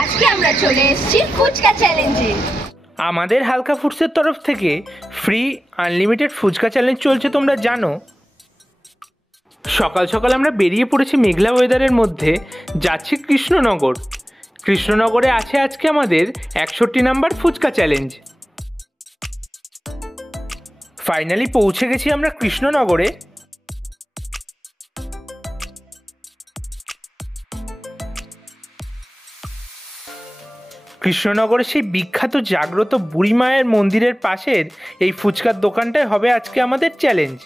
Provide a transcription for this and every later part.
আজকে আমরা চলে এসেছি ফুচকা চ্যালেঞ্জে। আমাদের হালকা ফুডসের তরফ থেকে ফ্রি আনলিমিটেড ফুচকা চ্যালেঞ্জ চলছে, তোমরা জানো। সকাল সকাল আমরা বেরিয়ে পড়েছি মেঘলা ওয়েদারের মধ্যে, যাচ্ছি কৃষ্ণনগর। কৃষ্ণনগরে আছে আজকে আমাদের 61 নাম্বার ফুচকা চ্যালেঞ্জ। ফাইনালি পৌঁছে গেছি আমরা কৃষ্ণনগরে। কৃষ্ণনগরের সেই বিখ্যাত জাগ্রত বুড়ি মায়ের মন্দিরের পাশের এই ফুচকার দোকানটায় হবে আজকে আমাদের চ্যালেঞ্জ।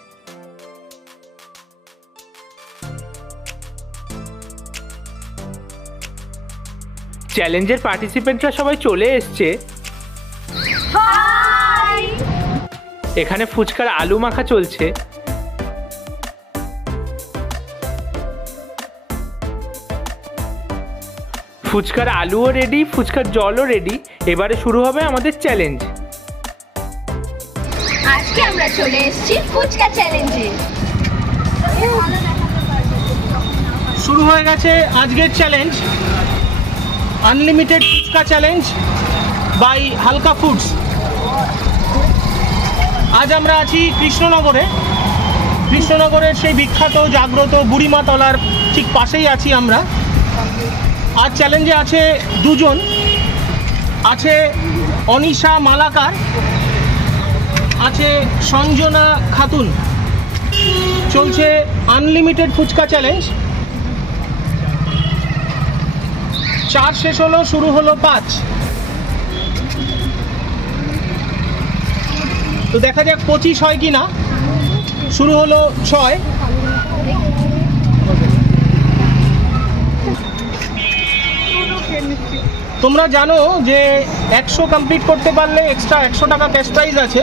চ্যালেঞ্জের পার্টিসিপেন্টরা সবাই চলে এসছে। এখানে ফুচকার আলু মাখা চলছে। ফুচকার আলুও রেডি, ফুচকার জলও রেডি। এবারে শুরু হবে আমাদের চ্যালেঞ্জ। আজকে আমরা চলে এসেছি ফুচকা চ্যালেঞ্জে। শুরু হয়ে গেছে আজকের challenge, unlimited fuchka challenge by Halka foods. আজ আমরা আছি কৃষ্ণনগরে। কৃষ্ণনগরের সেই বিখ্যাত জাগ্রত বুড়িমা তলার ঠিক পাশেই আছি আমরা। আজ চ্যালেঞ্জে আছে দুজন, আছে অনিশা মালাকার, আছে সঞ্জনা খাতুন। চলছে আনলিমিটেড ফুচকা চ্যালেঞ্জ। 4 শেষ হলো, শুরু হলো 5। তো দেখা যাক 25 হয় কি না। শুরু হলো 6। তোমরা জানো যে 100 কমপ্লিট করতে পারলে এক্সট্রা 100 টাকা ক্যাশ প্রাইজ আছে,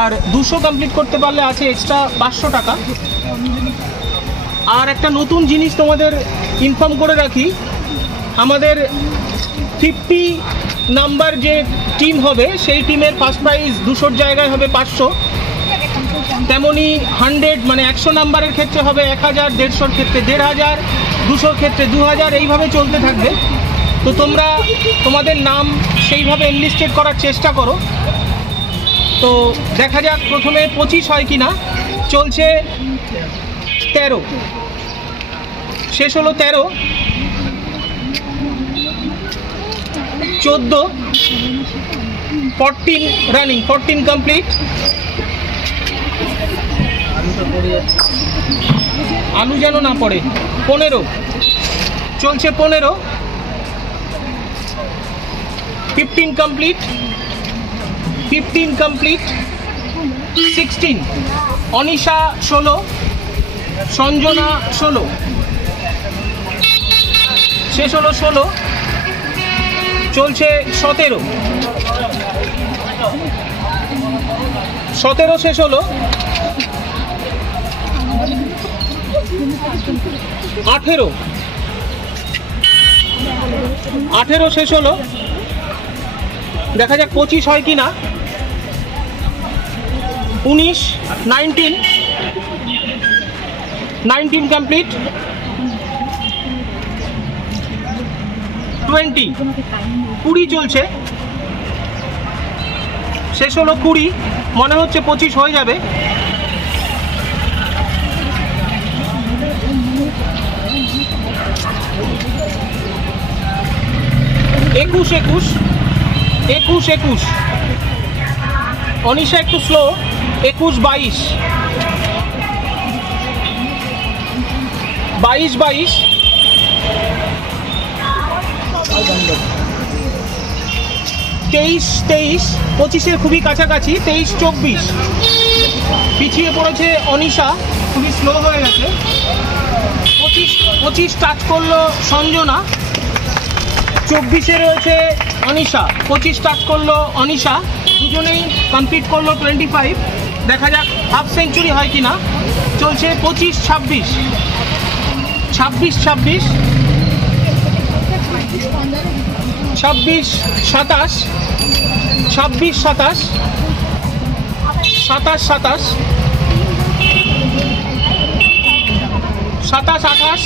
আর 200 কমপ্লিট করতে পারলে আছে এক্সট্রা 500 টাকা। আর একটা নতুন জিনিস তোমাদের ইনফর্ম করে রাখি, আমাদের 50 নাম্বার যে টিম হবে সেই টিমের ফার্স্ট প্রাইজ 200 জায়গায় হবে 500। তেমনি 100 মানে 100 নাম্বারের ক্ষেত্রে হবে 1000, 150-র ক্ষেত্রে 1500, 200-র ক্ষেত্রে 2000, এইভাবে চলতে থাকবে। তো তোমরা তোমাদের নাম সেইভাবে এনলিস্টেড করার চেষ্টা করো। তো দেখা যাক প্রথমে 25 হয় কি না। চলছে 13, শেষ হলো 13, 14, 14 রানিং, 14 কমপ্লিট। আলু যেন না পড়ে। 15 চলছে, 15, 15 কমপ্লিট, 15 কমপ্লিট, 16, অনিশা 16, সঞ্জনা 16, শেষ হলো 16, চলছে 17, 17 শেষ হলো, 18, 18 শেষ হলো। দেখা যাক 25 হয় কি না। 19, 19, 19 কমপ্লিট, 20, 20 চলছে, শেষ হলো 20। মনে হচ্ছে 25 হয়ে যাবে। 21, 21, 21, 21, অনিশা একটু স্লো। 21, 22, 22, 22, 23, 23, 25-এর খুবই কাছাকাছি। 23, 24, পিছিয়ে পড়েছে অনিশা, খুবই স্লো হয়ে গেছে। 25 টাচ করলো সঞ্জনা, 24-এ রয়েছে অনিশা। 25 টাচ করলো অনিশা, দুজনেই কমপ্লিট করলো 25। দেখা যাক হাফ সেঞ্চুরি হয় কি না। চলছে 25, 26, 26, 26, 26, 27, 26, 27, 27, 27, 27,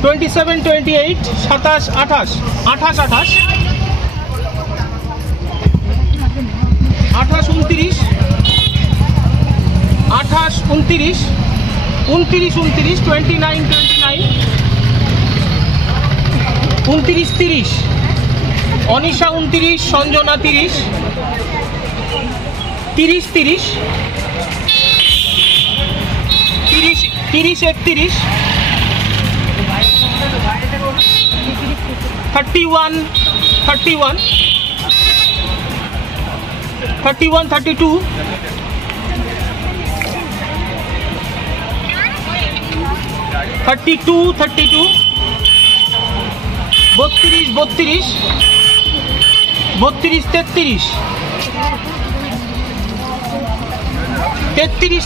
28, 27, 28, 27, 28, 28, 28, 29, 28, 29, 29, 29, 29, 29, 29, 30, অনিশা 29, সঞ্জনা 30, 30, 30, 30, 30, 31, 31, 31, 31, 32, 32, 32, 32, 32, 32, 33, 33, 33,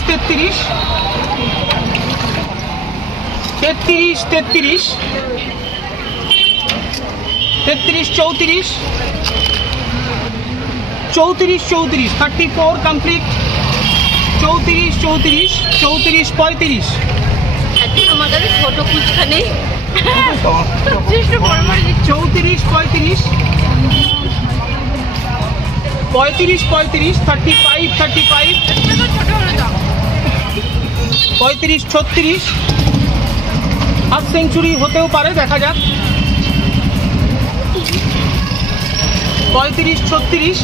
33, 33, 33, 34, 34, 34, 34 complete, 34, 34, 34, 35, আজকে তোমাদের ছোট ফুচকা নেই 34, 35, 35, 35, 35, 35, 35, 36, হাফ সেঞ্চুরি হতেও পারে, দেখা যাক। 35, 36,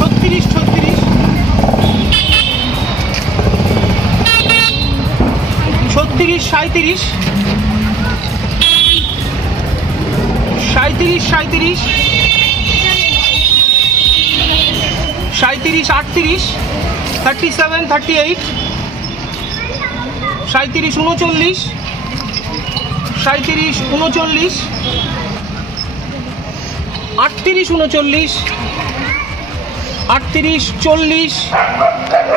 36, 36, 36, 37, 37, 37, 37, 38, 37, 38, 37, 39, 37, 39, 38, 39, 38, 40,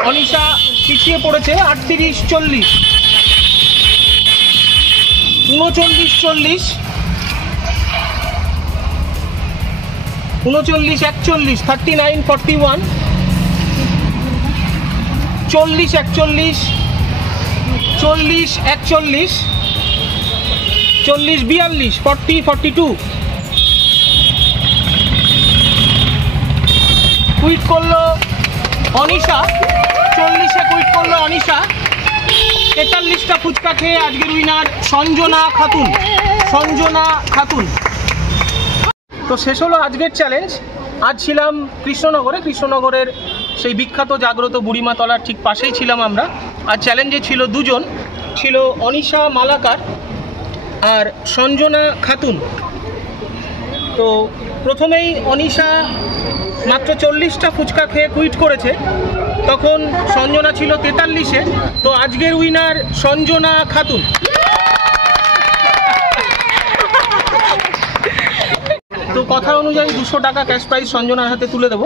অনিশা পিছিয়ে পড়েছে, 38, 40, 39, 40, 39, 41, 39, 41, 40, 41, 40, 41, 40, 42, 40, 42, কুইট করলো অনিশা, 40-এ কুইট করলো অনিশা। 43টা ফুচকা খেয়ে আজকের উইনার সঞ্জনা খাতুন, সঞ্জনা খাতুন। তো শেষ হলো আজকের চ্যালেঞ্জ। আজ ছিলাম কৃষ্ণনগরে, কৃষ্ণনগরের সেই বিখ্যাত জাগ্রত বুড়িমা তলার ঠিক পাশেই ছিলাম আমরা। আর চ্যালেঞ্জে ছিল দুজন, ছিল অনিশা মালাকার আর সঞ্জনা খাতুন। তো প্রথমেই অনিশা মাত্র 40টা ফুচকা খেয়ে কুইট করেছে, তখন সঞ্জনা ছিল 43-এ। তো আজকের উইনার সঞ্জনা খাতুন। তো কথা অনুযায়ী 200 টাকা ক্যাশ প্রাইজ সঞ্জনার হাতে তুলে দেবো।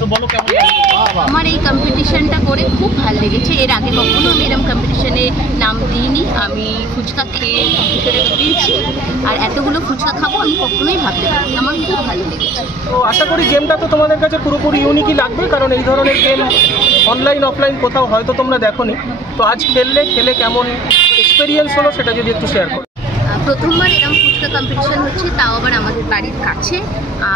তো বলো কেমন লাগলো? আমার এই কম্পিটিশনটা করে খুব ভালো লেগেছে। এর আগে কখনো আমি এরকম কম্পিটিশনে নাম দিইনি। আমি ফুচকা খেয়ে কম্পিটিশনে দিয়েছি, আর এতগুলো ফুচকা খাবো আমি কখনোই ভাবতে পারি। আমার খুব ভালো লেগেছে। তো আশা করি গেমটা তো তোমাদের কাছে পুরোপুরি ইউনিকই লাগবে, কারণ এই ধরনের গেম অনলাইন অফলাইন কোথাও হয়তো তোমরা দেখোনি। তো আজ খেলে কেমন এক্সপেরিয়েন্স হলো সেটা যদি একটু শেয়ার করো। প্রথমবার এরকম ফুচকা কম্পিটিশন হচ্ছে, তাও আবার আমাদের বাড়ির কাছে।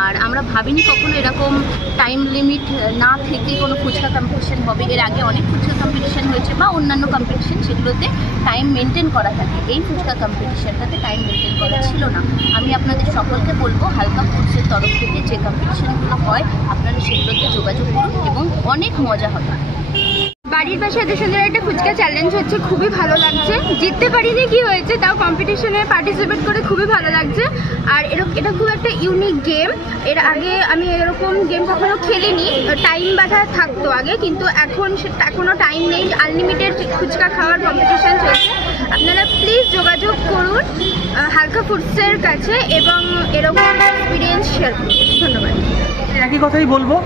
আর আমরা ভাবিনি কখনো এরকম টাইম লিমিট না থেকে কোনো ফুচকা কম্পিটিশন হবে। এর আগে অনেক ফুচকা কম্পিটিশন হয়েছে বা অন্যান্য কম্পিটিশন, সেগুলোতে টাইম মেনটেন করা থাকে। এই ফুচকা কম্পিটিশনটাতে টাইম মেনটেন করা ছিল না। আমি আপনাদের সকলকে বলবো, হালকা ফুডসের তরফ থেকে যে কম্পিটিশনগুলো হয় আপনারা সেগুলোতে যোগাযোগ করুন এবং অনেক মজা হবে। বাড়ির পাশে এত সুন্দর একটা ফুচকা চ্যালেঞ্জ হচ্ছে, খুবই ভালো লাগছে। জিততে পারিনি, কি হয়েছে, তাও কম্পিটিশনে পার্টিসিপেট করে খুবই ভালো লাগছে। আর এটা খুব একটা ইউনিক গেম। এর আগে আমি এরকম গেম কখনো খেলিনি। টাইম বাঁধা থাকতো আগে, কিন্তু এখন এখনও টাইম নেই। আনলিমিটেড ফুচকা খাওয়ার কম্পিটিশন চলছে। আপনারা প্লিজ যোগাযোগ করুন হালকা ফুডসের কাছে এবং এরকম এক্সপিরিয়েন্স শেয়ার করুন। ধন্যবাদ। একই কথাই বলবো,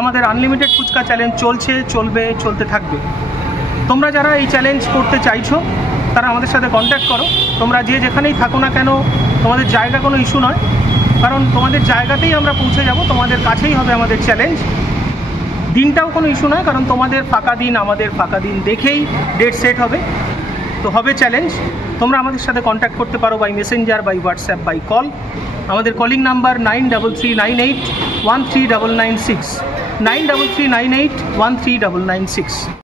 আমাদের আনলিমিটেড ফুচকা চ্যালেঞ্জ চলছে, চলবে, চলতে থাকবে। তোমরা যারা এই চ্যালেঞ্জ করতে চাইছো তারা আমাদের সাথে কন্ট্যাক্ট করো। তোমরা যে যেখানেই থাকো না কেন, তোমাদের জায়গা কোনো ইস্যু নয়, কারণ তোমাদের জায়গাতেই আমরা পৌঁছে যাব। তোমাদের কাছেই হবে আমাদের চ্যালেঞ্জ। দিনটাও কোনো ইস্যু নয়, কারণ তোমাদের ফাঁকা দিন আমাদের ফাঁকা দিন দেখেই ডেট সেট হবে। তো হবে চ্যালেঞ্জ। তোমরা আমাদের সাথে কন্ট্যাক্ট করতে পারো by messenger, by WhatsApp, by call. আমাদের কলিং নাম্বার 9339813996, 9339813996।